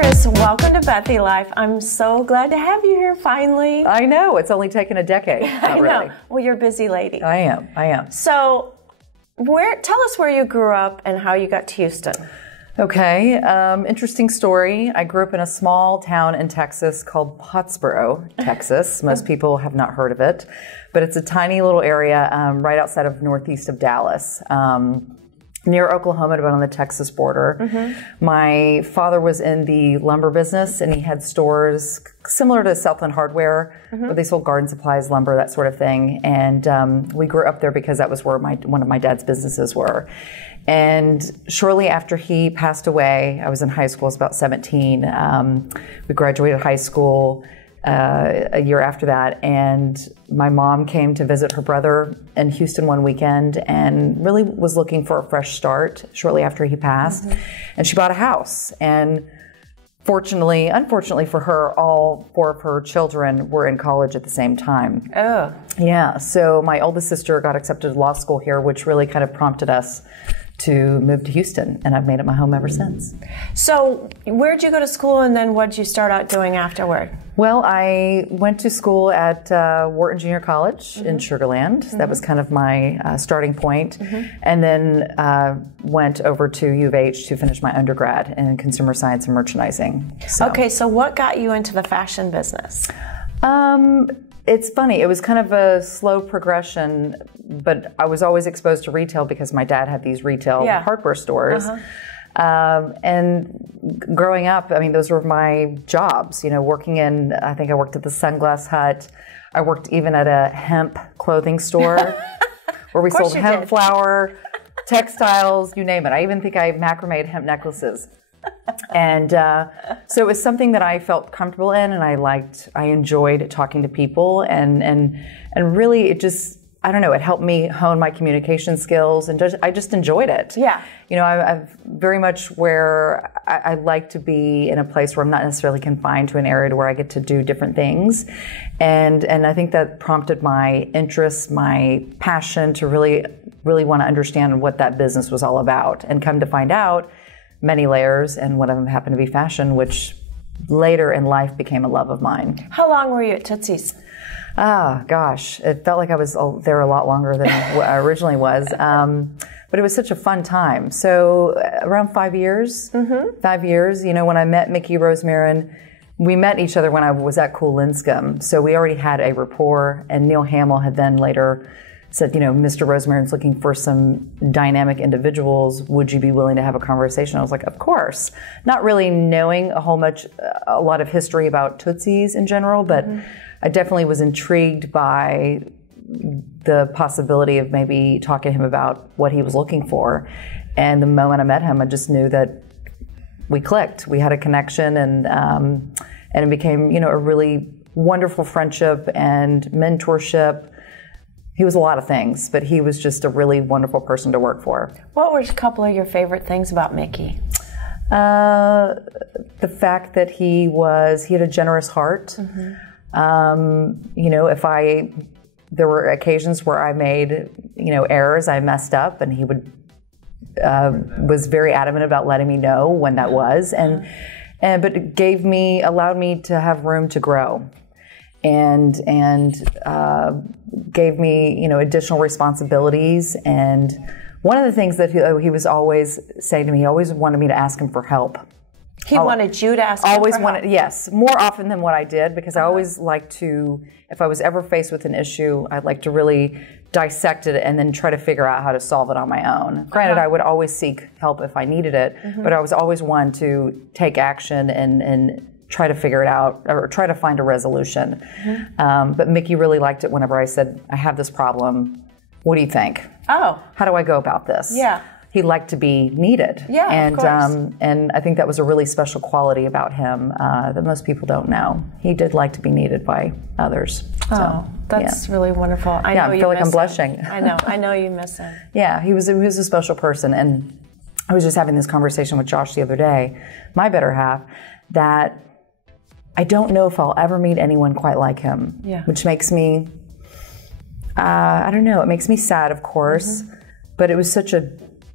Chris, welcome to Bethie Life. I'm so glad to have you here finally. I know. It's only taken a decade. I know. Really. Well, you're a busy lady. I am. So, tell us where you grew up and how you got to Houston. Okay. Interesting story. I grew up in a small town in Texas called Pottsboro, Texas. Most people have not heard of it, but it's a tiny little area right outside of northeast of Dallas. Near Oklahoma, about on the Texas border. Mm-hmm. My father was in the lumber business, and he had stores similar to Southland Hardware, mm-hmm. where they sold garden supplies, lumber, that sort of thing. And we grew up there because that was where one of my dad's businesses were. And shortly after he passed away, I was in high school, I was about 17. We graduated high school a year after that, and my mom came to visit her brother in Houston one weekend and really was looking for a fresh start shortly after he passed. Mm-hmm. And she bought a house. And unfortunately for her, all four of her children were in college at the same time. Oh. Yeah. So my oldest sister got accepted to law school here, which really kind of prompted us to move to Houston, and I've made it my home ever since. So where'd you go to school, and then what'd you start out doing afterward? Well, I went to school at Wharton Junior College mm-hmm. in Sugar Land. Mm-hmm. That was kind of my starting point. Mm-hmm. And then went over to U of H to finish my undergrad in consumer science and merchandising. Okay, so what got you into the fashion business? It's funny. It was kind of a slow progression, but I was always exposed to retail because my dad had these retail hardware stores. Uh-huh. And growing up, I mean, those were my jobs, working I think I worked at the Sunglass Hut. I worked even at a hemp clothing store where we sold hemp flour, textiles, you name it. I even think I macrameed hemp necklaces. And so it was something that I felt comfortable in, and I enjoyed talking to people, and really it just, I don't know, it helped me hone my communication skills, and I just enjoyed it. Yeah. I've very much where I like to be in a place where I'm not necessarily confined to an area where I get to do different things. And I think that prompted my interest, my passion to really, really want to understand what that business was all about, and come to find out many layers, and one of them happened to be fashion, which later in life became a love of mine. How long were you at Tootsie's? Gosh, it felt like I was there a lot longer than what I originally was. But it was such a fun time. So around 5 years, mm-hmm. 5 years, when I met Mickey Rosemarin, we met each other when I was at Cool Linscomb. So we already had a rapport, and Neil Hamill had then later said, Mr. Rosemarin's looking for some dynamic individuals. Would you be willing to have a conversation? I was like, of course. Not really knowing a lot of history about Tootsie's in general, but mm-hmm. I definitely was intrigued by the possibility of maybe talking to him about what he was looking for. And the moment I met him, I just knew that we clicked. We had a connection, and it became, a really wonderful friendship and mentorship. He was a lot of things, but he was just a really wonderful person to work for. What were a couple of your favorite things about Mickey? The fact that he had a generous heart. Mm-hmm. There were occasions where I made, errors, I messed up, and he was very adamant about letting me know when that was, but it allowed me to have room to grow. And gave me, additional responsibilities. And one of the things that he was always saying to me, he always wanted me to ask him for help. He wanted you to ask him for help? Yes, more often than what I did, because I always like to, if I was ever faced with an issue, I'd like to really dissect it and then try to figure out how to solve it on my own. Granted, I would always seek help if I needed it, mm-hmm. but I was always one to take action and try to figure it out, or try to find a resolution. Mm-hmm. But Mickey really liked it whenever I said, I have this problem. What do you think? Oh. How do I go about this? Yeah. He liked to be needed. Yeah, and, of course. And I think that was a really special quality about him that most people don't know. He did like to be needed by others. That's really wonderful. I feel like I'm blushing. I know you miss him. Yeah, he was a special person. And I was just having this conversation with Josh the other day, my better half, that I don't know if I'll ever meet anyone quite like him, which makes me, I don't know, it makes me sad, of course, mm-hmm. but it was such a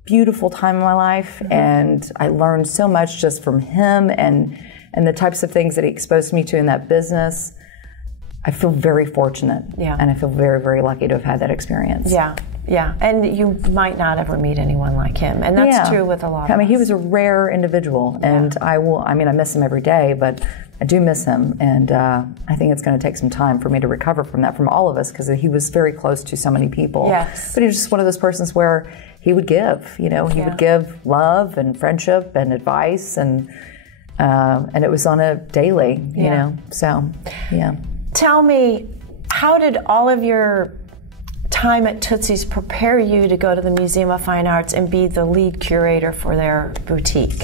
beautiful time in my life, mm-hmm. and I learned so much just from him and and the types of things that he exposed me to in that business, I feel very fortunate. Yeah. And I feel very, very lucky to have had that experience. Yeah. Yeah, and you might not ever meet anyone like him, and that's true with a lot of us. I mean, he was a rare individual, and I miss him every day, but I do miss him, and I think it's going to take some time for me to recover from that, from all of us, because he was very close to so many people. Yes. But he was just one of those persons where he would give, he would give love and friendship and advice, and it was on a daily, you know, so, yeah. Tell me, how did all of your time at Tootsie's prepare you to go to the Museum of Fine Arts and be the lead curator for their boutique?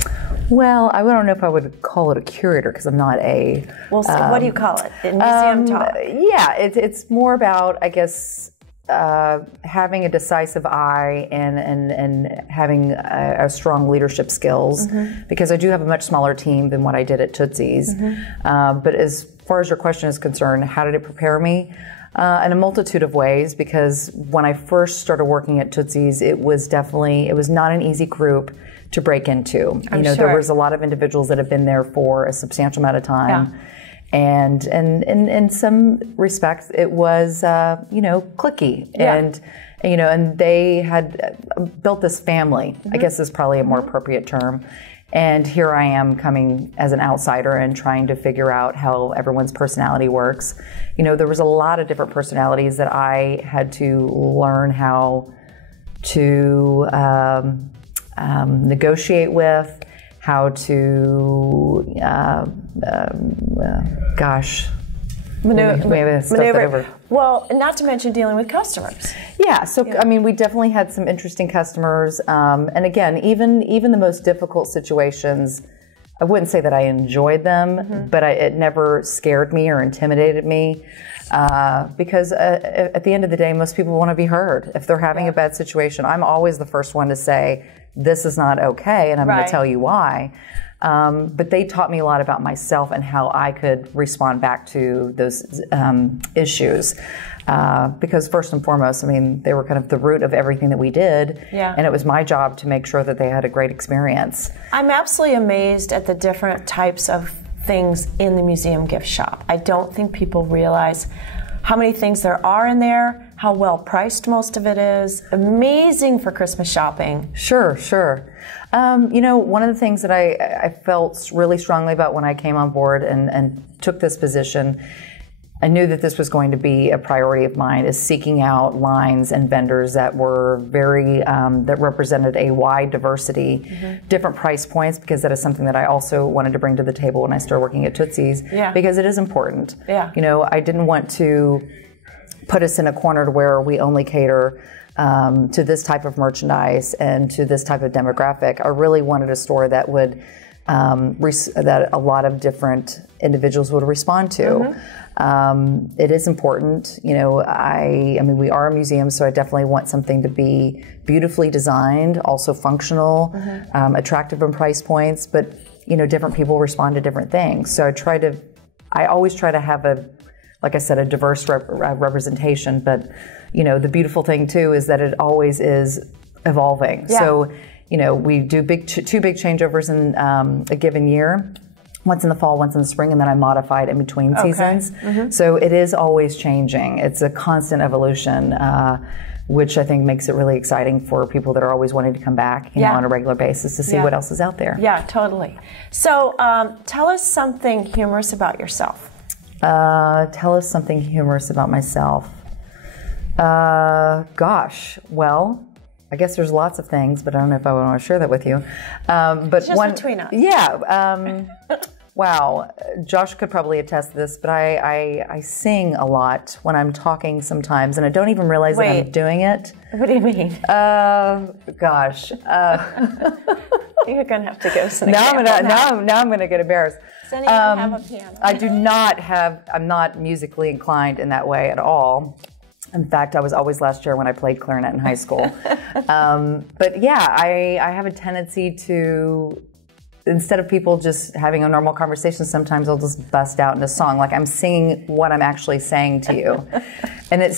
Well, I don't know if I would call it a curator, because I'm not a... Well, so what do you call it? Museum talk? Yeah, it's more about, I guess, having a decisive eye and having a strong leadership skills, because I do have a much smaller team than what I did at Tootsie's. But as far as your question is concerned, how did it prepare me? In a multitude of ways, because when I first started working at Tootsie's, it was not an easy group to break into. There was a lot of individuals that have been there for a substantial amount of time. And in some respects, it was, cliquey. And they had built this family, I guess is probably a more appropriate term. And here I am coming as an outsider and trying to figure out how everyone's personality works. There was a lot of different personalities that I had to learn how to negotiate with, how to, maneuver. Well, not to mention dealing with customers. Yeah, so I mean, we definitely had some interesting customers, and again, even the most difficult situations, I wouldn't say that I enjoyed them, but it never scared me or intimidated me, because at the end of the day, most people want to be heard. If they're having a bad situation, I'm always the first one to say, this is not okay, and I'm going to tell you why. But they taught me a lot about myself and how I could respond back to those issues. Because first and foremost, I mean, they were kind of the root of everything that we did. Yeah. And it was my job to make sure that they had a great experience. I'm absolutely amazed at the different types of things in the museum gift shop. I don't think people realize how many things there are in there, how well priced most of it is. Amazing for Christmas shopping. Sure. One of the things that I felt really strongly about when I came on board and took this position, I knew that this was going to be a priority of mine, is seeking out lines and vendors that were very, that represented a wide diversity, different price points, because that is something that I also wanted to bring to the table when I started working at Tootsie's, because it is important. Yeah. I didn't want to put us in a corner to where we only cater to this type of merchandise and to this type of demographic. I really wanted a store that would that a lot of different individuals would respond to. It is important, I mean, we are a museum, so I definitely want something to be beautifully designed, also functional, attractive in price points, but, different people respond to different things. So I always try to have like I said, a diverse representation, but, the beautiful thing too is that it always is evolving. Yeah. So, we do two big changeovers in a given year. Once in the fall, once in the spring, and then I modify it in between seasons. So it is always changing. It's a constant evolution, which I think makes it really exciting for people that are always wanting to come back on a regular basis to see what else is out there. Yeah, totally. So tell us something humorous about yourself. Tell us something humorous about myself. Gosh, well, I guess there's lots of things, but I don't know if I want to share that with you. But just between us. Yeah. Wow. Josh could probably attest to this, but I sing a lot when I'm talking sometimes, and I don't even realize that I'm doing it. What do you mean? Gosh. You're going to have to give us an now example. Now I'm going to get embarrassed. Does anyone have a piano? I do not have, I'm not musically inclined in that way at all. In fact, I was always last year when I played clarinet in high school. But yeah, I have a tendency to instead of people just having a normal conversation, sometimes I'll just bust out in a song. Like I'm singing what I'm actually saying to you. And it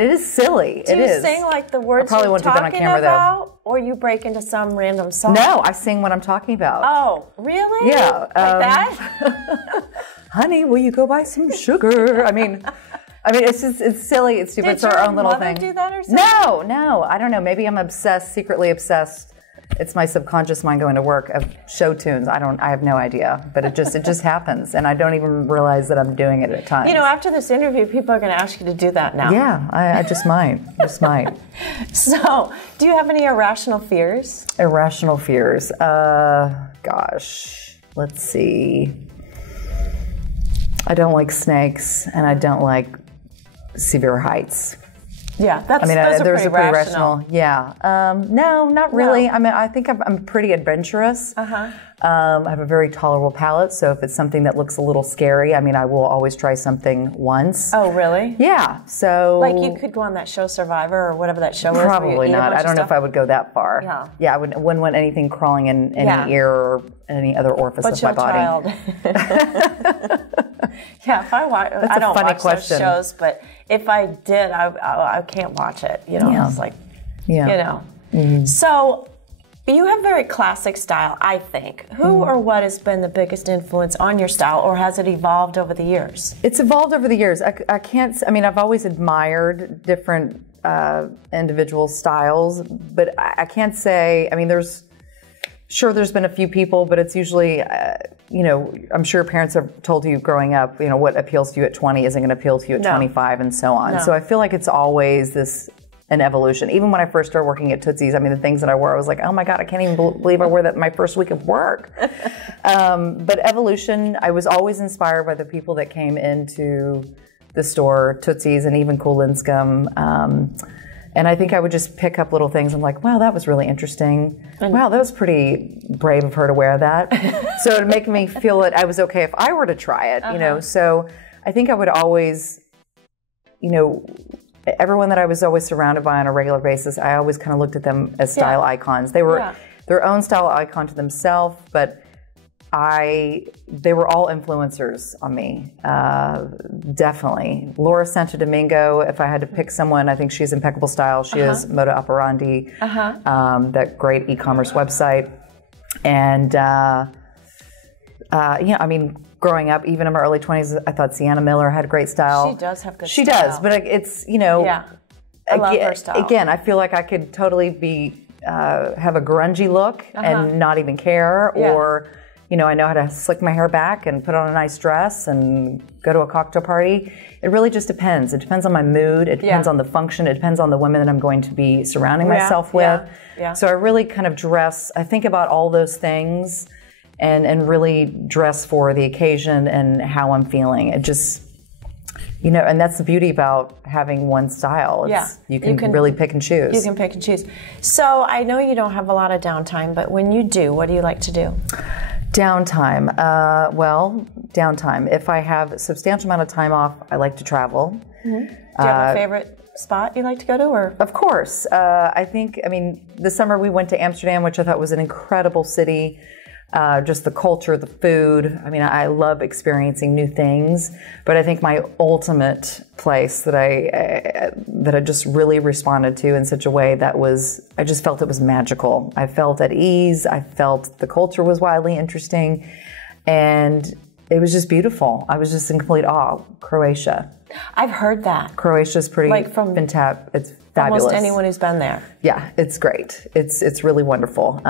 is silly. Do you sing like the words probably you're won't do that on talking camera, about? though. Or you break into some random song? No, I sing what I'm talking about. Oh, really? Yeah. Like that? Honey, will you go buy some sugar? I mean, it's silly, it's stupid. It's our own little thing. Did your mother do that or something? No. I don't know. Maybe I'm obsessed, secretly obsessed. It's my subconscious mind going to work of show tunes. I have no idea, but it just happens, and I don't even realize that I'm doing it at times. You know, after this interview, people are going to ask you to do that now. Yeah, I just might. So, do you have any irrational fears? Irrational fears. Gosh, let's see. I don't like snakes, and I don't like severe heights. Yeah, those are pretty rational. Yeah. No, not really. No. I mean, I think I'm pretty adventurous. I have a very tolerable palate, so if it's something that looks a little scary, I mean, I will always try something once. Oh, really? Yeah. So, like you could go on that show Survivor or whatever that show is. Probably not. I don't know if I would go that far. Yeah. Yeah, I wouldn't want anything crawling in any ear or any other orifice of my body. Child. Yeah, if I watch, I don't watch those shows, but if I did, I can't watch it. You know, it's like, you know. Mm-hmm. So, you have very classic style, I think. Who or what has been the biggest influence on your style, or has it evolved over the years? It's evolved over the years. I've always admired different individual styles, but I can't say, there's been a few people, but it's usually, I'm sure parents have told you growing up, what appeals to you at 20 isn't going to appeal to you at 25 and so on. No. So I feel like it's always an evolution. Even when I first started working at Tootsie's, the things that I wore, I was like, oh my God, I can't even believe I wore that my first week of work. But evolution, I was always inspired by the people that came into the store, Tootsie's and even Cool Linscomb. And I think I would just pick up little things. I'm like, wow, that was really interesting. Wow, that was pretty brave of her to wear that. So it would make me feel that I was okay if I were to try it, So I think I would always, everyone that I was always surrounded by on a regular basis, I always kind of looked at them as style icons. They were their own style icon to themselves, but they were all influencers on me, definitely. Laura Santo Domingo, if I had to pick someone, I think she's impeccable style. She is Moda Operandi, that great e-commerce website. And, growing up, even in my early 20s, I thought Sienna Miller had great style. She does have good style. She does, but it's, I love her style. Again, I feel like I could totally have a grungy look and not even care, or... I know how to slick my hair back and put on a nice dress and go to a cocktail party. It really just depends. It depends on my mood. It depends on the function. It depends on the women that I'm going to be surrounding myself with. Yeah. So I really kind of dress. I think about all those things and really dress for the occasion and how I'm feeling. It just, and that's the beauty about having one style. You can really pick and choose. You can pick and choose. So I know you don't have a lot of downtime, but when you do, what do you like to do? Downtime. Downtime. If I have a substantial amount of time off, I like to travel. Mm-hmm. Do you have a favorite spot you like to go to? Or? Of course. This summer we went to Amsterdam, which I thought was an incredible city. Just the culture, the food. I love experiencing new things, but I think my ultimate place that I just really responded to in such a way I just felt it was magical. I felt at ease. I felt the culture was wildly interesting, and it was just beautiful. I was just in complete awe. Croatia. I've heard that. Croatia's pretty it's fabulous. Almost anyone who's been there. Yeah, it's great. It's really wonderful.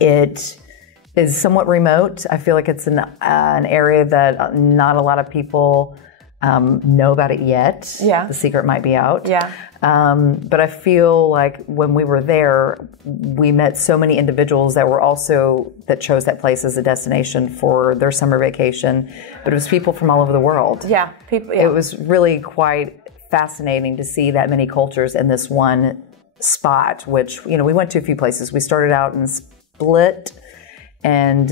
It is somewhat remote. I feel like it's an area that not a lot of people know about it yet. Yeah. The secret might be out. Yeah. But I feel like when we were there, we met so many individuals that chose that place as a destination for their summer vacation. But it was people from all over the world. Yeah. It was really quite fascinating to see that many cultures in this one spot, which, we went to a few places. We started out in Split, and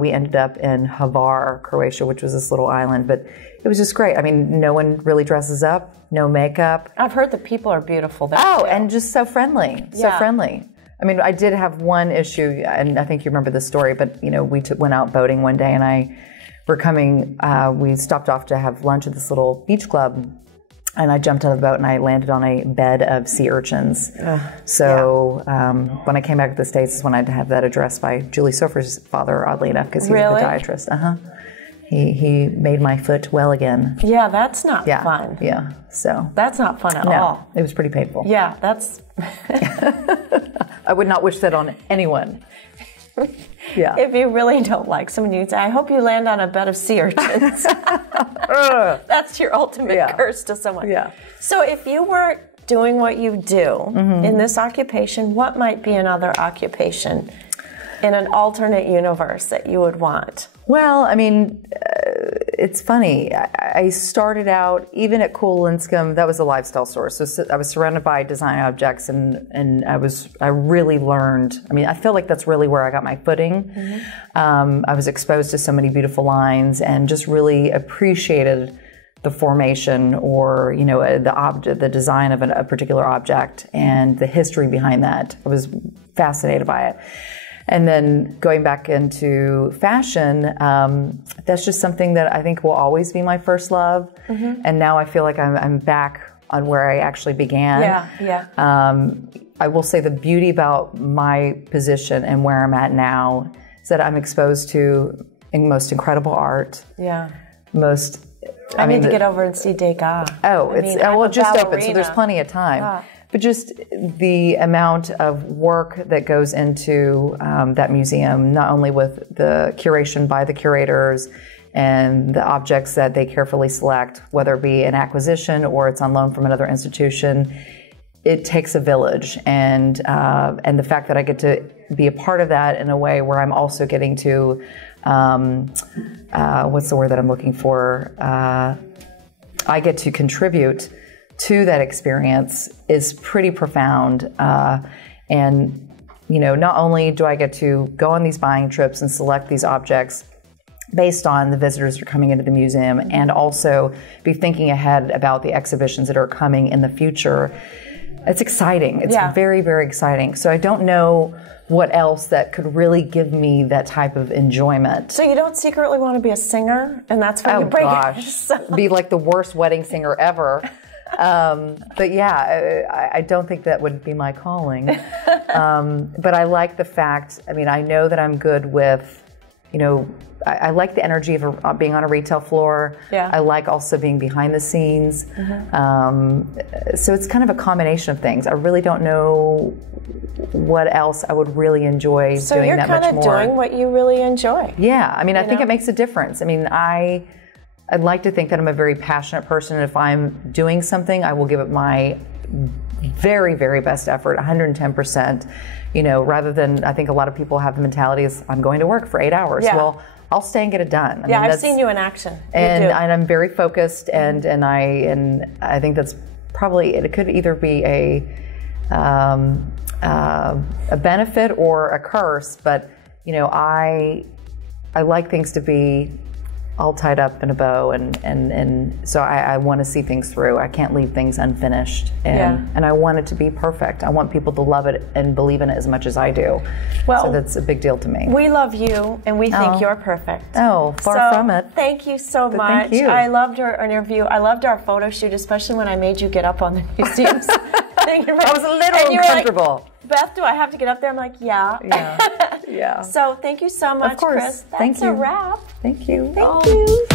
we ended up in Hvar, Croatia, which was this little island. But it was just great. No one really dresses up, no makeup. I've heard the people are beautiful there. Oh, and just so friendly, so friendly. I mean, I did have one issue, and I think you remember this story, but, you know, we went out boating one day, and we stopped off to have lunch at this little beach club, and I jumped out of the boat and I landed on a bed of sea urchins. When I came back to the States is when I had to have that addressed by Julie Sofer's father, oddly enough, because he was a podiatrist. He made my foot well again. Yeah, that's not fun. Yeah, so. That's not fun at all. It was pretty painful. Yeah, that's... I would not wish that on anyone. Yeah. If you really don't like someone, you'd say, I hope you land on a bed of sea urchins. That's your ultimate curse to someone. Yeah. So if you weren't doing what you do in this occupation, what might be another occupation in an alternate universe that you would want? Well, I mean, it's funny. I started out, even at Cool Linscomb, that was a lifestyle store. So I was surrounded by design objects, and I really learned. I mean, I feel like that's really where I got my footing. I was exposed to so many beautiful lines and just really appreciated the formation or, you know, the design of a particular object and the history behind that. I was fascinated by it. And then going back into fashion, that's just something that I think will always be my first love. And now I feel like I'm back on where I actually began. I will say the beauty about my position and where I'm at now is that I'm exposed to most incredible art. I need to get over and see Degas. It just opened, so there's plenty of time. But just the amount of work that goes into that museum, not only with the curation by the curators and the objects that they carefully select, whether it be an acquisition or it's on loan from another institution, it takes a village. And the fact that I get to be a part of that in a way where I'm also getting to, what's the word that I'm looking for? I get to contribute to that experience is pretty profound. And, you know, not only do I get to go on these buying trips and select these objects based on the visitors that are coming into the museum and also be thinking ahead about the exhibitions that are coming in the future, it's exciting. It's very, very exciting. So I don't know what else that could really give me that type of enjoyment. So you don't secretly want to be a singer? And that's when you break it? So. Be like the worst wedding singer ever. But yeah, I don't think that would be my calling. But I like the fact, I mean, I know that I'm good with, you know, I like the energy of being on a retail floor. I like also being behind the scenes. So it's kind of a combination of things. I really don't know what else I would really enjoy doing that much more. So you're kind of doing what you really enjoy. Yeah, I mean, I think it makes a difference. I mean, I'd like to think that I'm a very passionate person, and if I'm doing something, I will give it my very, very best effort, 110%, you know, rather than, I think a lot of people have the mentality is, I'm going to work for 8 hours. Well, I'll stay and get it done. I mean, I've seen you in action. And I'm very focused, and I think that's probably, it could either be a benefit or a curse, but, you know, I like things to be all tied up in a bow, and so I want to see things through. I can't leave things unfinished, and I want it to be perfect. I want people to love it and believe in it as much as I do. Well, so that's a big deal to me. We love you, and we think you're perfect. Oh, far from it. Thank you so much. Thank you. I loved our interview. I loved our photo shoot, especially when I made you get up on the museum's thing. I was a little uncomfortable. Beth, do I have to get up there? I'm like, yeah. So thank you so much, of course. Chris. That's a wrap. Thank you. Thank you.